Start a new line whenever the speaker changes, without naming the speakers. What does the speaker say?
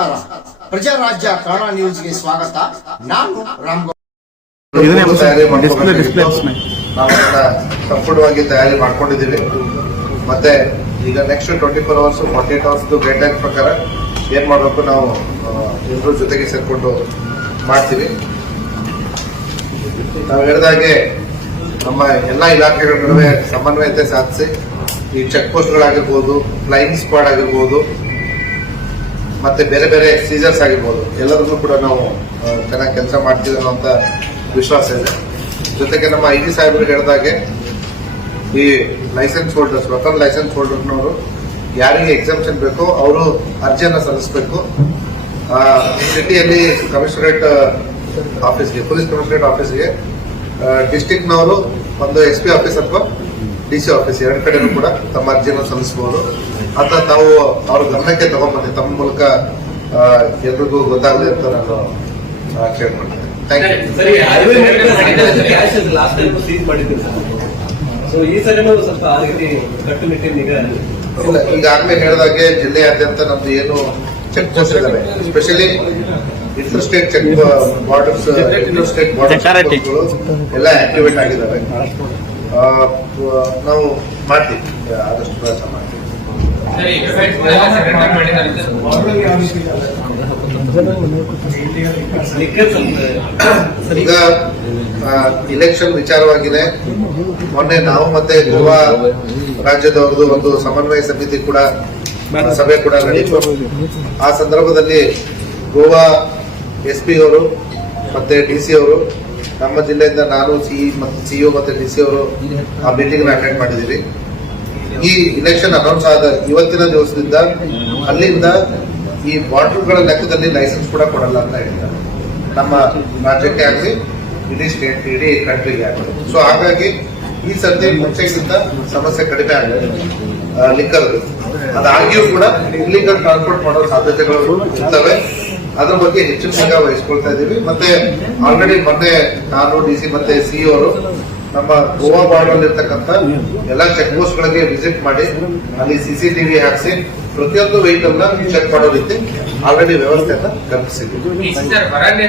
ನಮಸ್ಕಾರ. ಪ್ರಜಾರಾಜ್ಯ ಕನ್ನಡ ನ್ಯೂಸ್ಗೆ ಸ್ವಾಗತ. ನಾನು ರಾಮ್ಗೌಡ
ತಯಾರಿ. ನಾವು ಸಂಪೂರ್ಣವಾಗಿ ತಯಾರಿ ಮಾಡ್ಕೊಂಡಿದ್ದೀವಿ. ಮತ್ತೆ ಈಗ next twenty four hours forty eight hours guideline ಪ್ರಕಾರ ಏನ್ ಮಾಡಬೇಕು ನಾವು ಎಲ್ಲರೂ ಜೊತೆಗೆ ಸೇರ್ಕೊಂಡು ಮಾಡ್ತೀವಿ. ನಾವು ಹೇಳಿದಾಗೆ ನಮ್ಮ ಎಲ್ಲ ಇಲಾಖೆಗಳ ನಡುವೆ ಸಮನ್ವಯತೆ ಸಾಧಿಸಿ ಈ ಚೆಕ್ ಪೋಸ್ಟ್ಗಳಾಗಿರ್ಬೋದು ಫ್ಲೈಯಿಂಗ್ ಸ್ಕ್ವಾಡ್ ಆಗಿರ್ಬೋದು ಮತ್ತೆ ಬೇರೆ ಬೇರೆ ಸೀಸರ್ಸ್ ಆಗಿರ್ಬೋದು. ಎಲ್ಲರನ್ನು ಕೂಡ ನಾವು ಚೆನ್ನಾಗಿ ಕೆಲಸ ಮಾಡ್ತೀವಿ ಅಂತ ವಿಶ್ವಾಸ ಇದೆ. ಜೊತೆಗೆ ನಮ್ಮ ಐ ಜಿ ಸಾಹೇಬರು ಹೇಳಿದಾಗೆ ಈ ಲೈಸೆನ್ಸ್ ಹೋಲ್ಡರ್ಸ್ ಲೋಕಲ್ ಲೈಸೆನ್ಸ್ ಹೋಲ್ಡರ್ನವರು ಯಾರಿಗೆ ಎಕ್ಸಾಮ್ಷನ್ ಬೇಕೋ ಅವರು ಅರ್ಜಿಯನ್ನು ಸಲ್ಲಿಸಬೇಕು. ಸಿಟಿಯಲ್ಲಿ ಕಮಿಷನರೇಟ್ ಆಫೀಸ್ಗೆ ಪೊಲೀಸ್ ಕಮಿಷನರೇಟ್ ಆಫೀಸ್ಗೆ ಡಿಸ್ಟಿಕ್ನವರು ಒಂದು ಎಸ್ ಪಿ ಆಫೀಸ್ ಅಥವಾ ಡಿ ಸಿ ಆಫೀಸ್ ಎರಡು ಕಡೆನೂ ಕೂಡ ತಮ್ಮ ಅರ್ಜಿಯನ್ನು ಸಲ್ಲಿಸಬಹುದು. ಅಂತ ತಾವು ಅವ್ರ ಗಮನಕ್ಕೆ ತಗೊಂಡ್ಬಂದಿ ತಮ್ಮ ಮೂಲಕ ಎಲ್ರಿಗೂ ಗೊತ್ತಾಗಲಿ ಅಂತ ನಾನು ಆ, ಕೇಳ್ಕೊಳ್ತೇನೆ ಥ್ಯಾಂಕ್ ಯು
ಸರಿ ಹೈವೇ ಮೇಲೆ ಕ್ಯಾಶ್ ಲಾಸ್ಟ್ ಟೈಮ್ ಸೀಸ್ ಮಾಡಿದ್ದೀವಿ ಸೊ ಈ ಸರಿನೂ ಸ್ವಲ್ಪ ಆ ರೀತಿ ಕಟ್ಟುನಿಟ್ಟಿನ ನಿಗಾ
ಇಲ್ಲ ಈಗಾಗಲೇ ಹೇಳಿದಾಗೆ ಜಿಲ್ಲೆಯಾದ್ಯಂತ ನಮ್ದು ಏನು ಚೆಕ್ ಪೋಸ್ಟ್ ಇದಾವೆ. Specially interstate check borders interstate
Security.
Border ಎಲ್ಲ ಆಕ್ಟಿವೇಟ್ ಆಗಿದ್ದಾವೆ ನಾವು ಮಾಡ್ತೀವಿ. ಆದಷ್ಟು ಪ್ರಯತ್ನ ಮಾಡ್ತೀವಿ. ಈಗ ಇಲೆಕ್ಷನ್ ವಿಚಾರವಾಗಿದೆ. ಮೊನ್ನೆ ನಾವು ಮತ್ತೆ ಗೋವಾ ರಾಜ್ಯದವ್ರದ್ದು ಒಂದು ಸಮನ್ವಯ ಸಮಿತಿ ಕೂಡ ಸಭೆ ಕೂಡ ನಡೀತು ಆ ಸಂದರ್ಭದಲ್ಲಿ ಗೋವಾ ಎಸ್ ಪಿ ಅವರು ಮತ್ತೆ ಡಿ ಸಿ ಅವರು ನಮ್ಮ ಜಿಲ್ಲೆಯಿಂದ ನಾನು ಸಿ ಸಿ ಸಿಇಒ ಮತ್ತೆ ಡಿ ಸಿ ಅವರು ಆ ಮೀಟಿಂಗ್ ಅಟೆಂಡ್ ಮಾಡಿದ್ದೀವಿ. ಈ ಇಲೆಕ್ಷನ್ ಅನೌನ್ಸ್ ಆದ ಇವತ್ತಿನ ದಿವಸದಿಂದ ಅಲ್ಲಿಂದ ಈ ಬಾರ್ಡರ್ಗಳ ಲೆಕ್ಕದಲ್ಲಿ ಲೈಸೆನ್ಸ್ ಕೂಡ ಕೊಡಲ್ಲ ಅಂತ ಹೇಳಿದ್ದಾರೆ ನಮ್ಮ ರಾಜ್ಯಕ್ಕೆ ಆಗಲಿ, ಇಡೀ ಸ್ಟೇಟ್ ಇಡೀ ಕಂಟ್ರಿಗೆ ಆಗಲಿ. ಸೊ ಹಾಗಾಗಿ ಈ ಸರ್ತಿ ಮುಂಚೆಗಿಂತ ಸಮಸ್ಯೆ ಕಡಿಮೆ ಆಗಲಿ ಲಿಕ್ಕರ್ ಅದಾಗಿಯೂ ಕೂಡ ಇಲ್ಲಿಗಲ್ ಟ್ರಾನ್ಸ್ಪೋರ್ಟ್ ಮಾಡೋ ಸಾಧ್ಯತೆಗಳು ಇರ್ತವೆ. ಅದ್ರ ಬಗ್ಗೆ ಹೆಚ್ಚಿನ ನಿಗಾ ವಹಿಸ್ಕೊಳ್ತಾ ಇದ್ದೀವಿ ಮತ್ತೆ ಆಲ್ರೆಡಿ ಮೊನ್ನೆ ನಾನು, ಡಿ ಸಿ ಮತ್ತೆ ಸಿ ಅವರು ನಮ್ಮ ಗೋವಾ ಬಾರ್ಡರ್ ಇರ್ತಕ್ಕಂಥ ಎಲ್ಲಾ ಚೆಕ್ ಪೋಸ್ಟ್ ಗಳಿಗೆ ವಿಸಿಟ್ ಮಾಡಿ ಅಲ್ಲಿ ಸಿಸಿ ಟಿವಿ ಹಾಕಿಸಿ, ಪ್ರತಿಯೊಂದು ವೆಹಿಕಲ್ನ ಚೆಕ್ ಮಾಡೋ ರೀತಿ ಆಲ್ರೆಡಿ ವ್ಯವಸ್ಥೆಯನ್ನ
ಹೊರಗೆ